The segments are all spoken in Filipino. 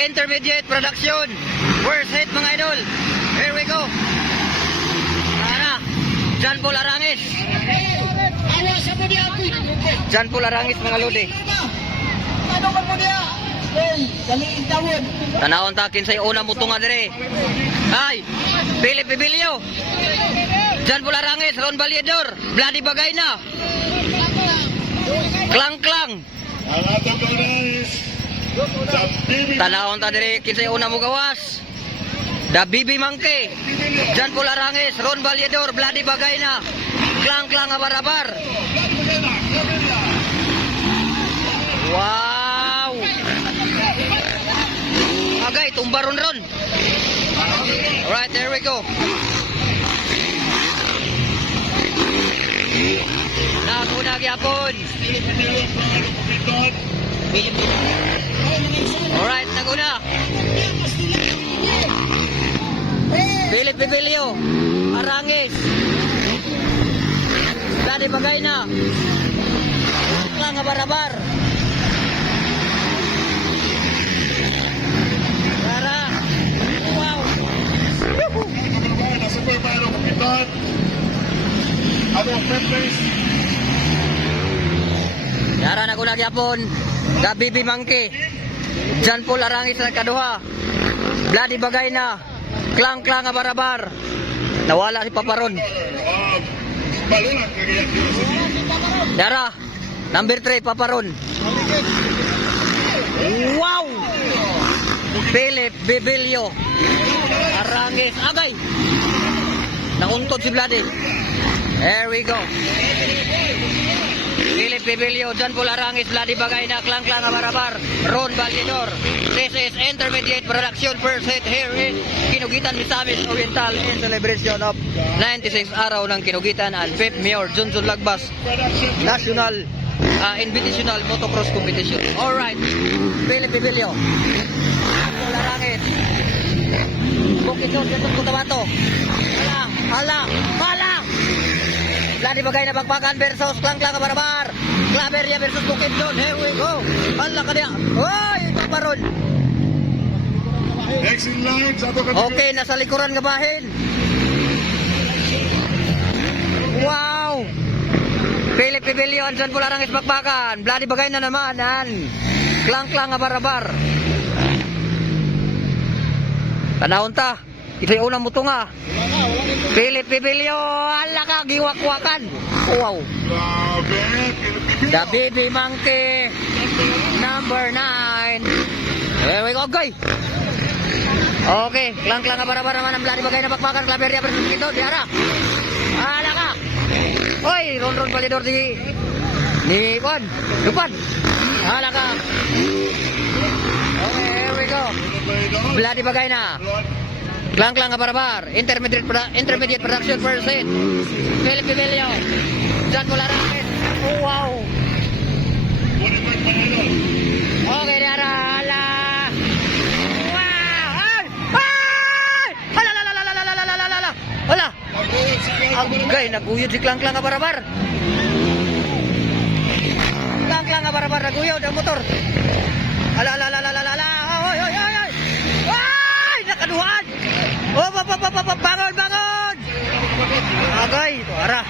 Intermediate Production. First hit mga idol. Here we go. Ara. Jan Paul Arangis. Jan Paul Arangis mga lodi. Ano man mo niya? Tanawon takin sa una mo tunga dire. Ay, Philip Bibilio. Jan Paul Arangis, Ron Baliador, Bloody Bagay na. Klang klang. Tanawon ta dire kinsay una mo gawas. Da Bibi Mangke. Jan Paul Arangis, Ron Baliador, Bloody Bagay na. Klang klang abarabar. Wow! Agay, tumba ron ron. Alright, there we go. Nakuna gyapon. Alright, Arangis. Dani bagay na. Lang barabar. Tara. Wow. na super paro kapitan. Ano ang place? Yara na kuna gyapon. Gabi Mangke. Jan Paul Arangis na kaduha. Bloody bagay na. Klang klang nga barabar. Nawala si Paparon. Yara. Number 3 Paparon. Wow! Philip Bibilio. Arangis. Agay. Nauntod si Bloody. There we go. Philip Bibilio, John Paul Arangis, Bloody Bagay na, Klang Klang Abarabar, Ron Validor. This is Intermediate Production First Hit here in Kinugitan, Misamis Oriental in celebration of 96 araw ng Kinugitan and 5th Mayor Junjun Lagbas National uh, Invitational Motocross Competition. Alright, Philip Bibilio. Paul Arangis. Bukit doon, Quezon Cotabato. Hala, hala, hala! Ladi bagay na bakbakan versus Klang Klang Barabar. Claveria versus Bukid doon. Here we go. Hala ka niya. Oy, paparon. Next sa ato Okay, nasa likuran nga bahin. Wow! Philip Pibilio, Anson Pularang Isbakbakan. Bloody bagay na naman, an. Klang-klang nga barabar. Tanahon ta. Ito yung unang muto nga. Philip Pibilio, ala ka, giwak-wakan. Wow. The Baby Monkey, number 9. There we go, guy. Okay, klang-klang nga barabar naman ang bloody bagay na bakbakan. Claveria versus Bukid doon. Diara. Ala ka. Oy, ron-ron palidor di ni Juan. Lupan. Hala ka. Okay, here we go. Bloody bagay na. Klang klang barabar. Intermediate produ- intermediate production first hit. Philip Pimelio. John Polarakit. Oh, wow. Okay, Agay, naguyod si Klang Klang nga barabar. Klang Klang nga barabar, naguyod ang motor. Ala, ala, ala, ala, ala, ala. Oy, oy, oy. Ay, nakaduhan. Oh, pa, pa, pa, pa, pa, bangon, bangon. Agay, para.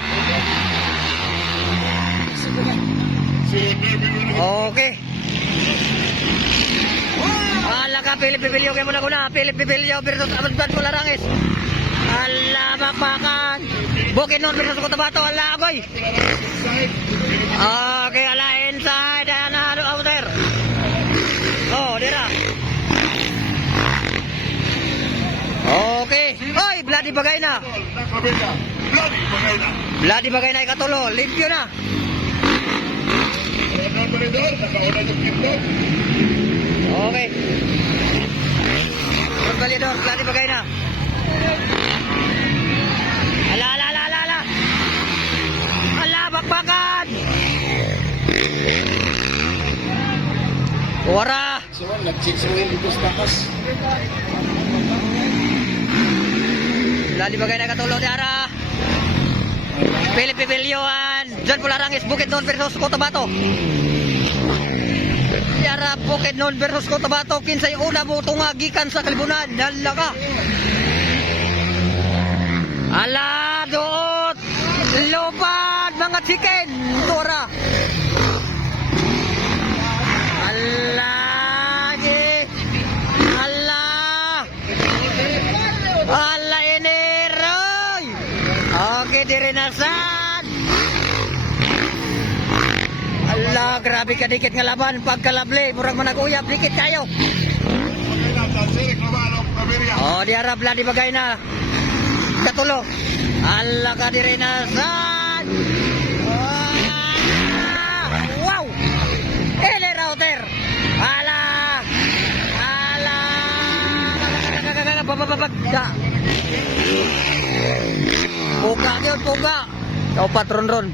Okay. Ala ka, Philip Pibilio, kayo muna kuna. Philip Pibilio versus Abadbad Polarangis. Ala, bakbakan. Bukidnon versus Cotabato. Ala, agoy. Okay, ala, inside. Ayan na, ano, out there. Oh, dira. Okay. Oy, bloody bagay na. Bloody, bagay na. Bloody bagay na ikatulo. Limpyo na. Okay. Validor, bloody bagay na. Ala, ala, ala, ala, ala. Ala, bakbakan. Wara. So, wheel dito sa takas. Bloody bagay na ikatulo ni Ara. Philip Pivilioan. John Pularangis, Bukit Don versus Cotabato. Yara Bukid non versus Cotabato kinsay una mo tunga gikan sa kalibunan dala ka Ala doot! Lupad mga chicken! Tura Ala Ala! Ala iniroy Okay diri na sad Ala, grabe ka dikit nga laban. Pagkalabli. Murag manag-uyab, dikit kayo. Oh, di harap lang, di bagay na. Katulo. Ala ka diri na san. Ah, Wow! Ele router. Ala! Ala! Babababag. Da. Puga yun, puga. Ikaw patron ron.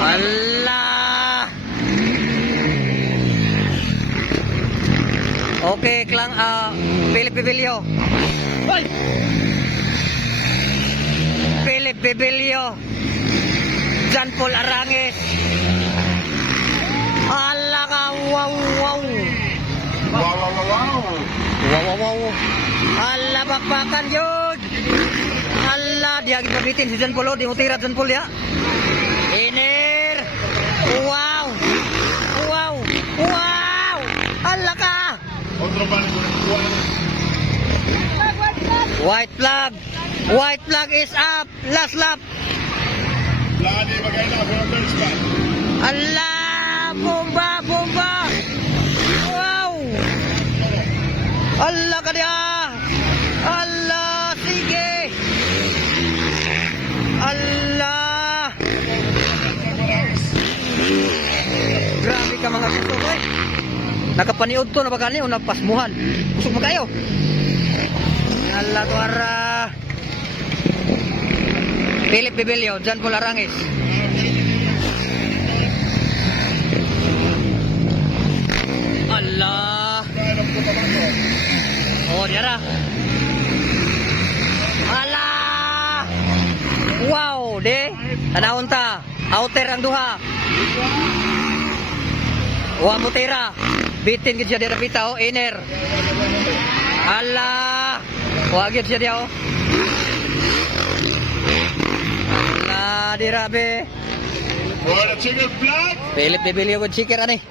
Allah! Okay, klang ah Philip Bibilio. Hoy! Philip Bibilio. John Paul Aranges. Allah ka, wow, wow. Wow, wow, wow, wow. Wow, wow, wow. Allah, bakbakan yun. Allah, di agad pabitin si John Paul. oh. Di mo tira John Paul, ya. Wow. Wow. Wow. Allah ka. Otro pan. White flag. White flag is up. Last lap. Lani Magaina, pero third spot. Allah! Bomba! Bomba! Wow! Allah ka! Allah! Sige! Allah! Grabe ka mga kusog eh! Nakapaniod to na bagani o napasmuhan. Kusog mo kayo! Allah to ara! Philip Bibelio, John Paul Arangis. Allah! Oh, diara. Allah! Wow, de. Tanawon ta. Outer ang duha. Wa mo tira. Bitin gid siya dira bitaw, inner. Allah! Wa gid siya diya oh. Allah, dira be. The chicken flag. Philip Bibilio with chicker ani.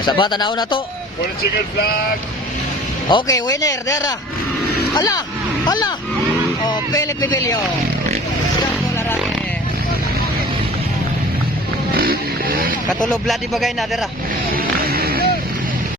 Sa bata na na to. The chicken flag. Okay, winner, Dera. Hala! Hala! Oh, Philip Bibilio. Yan Katulo bloody bagay na, Dera.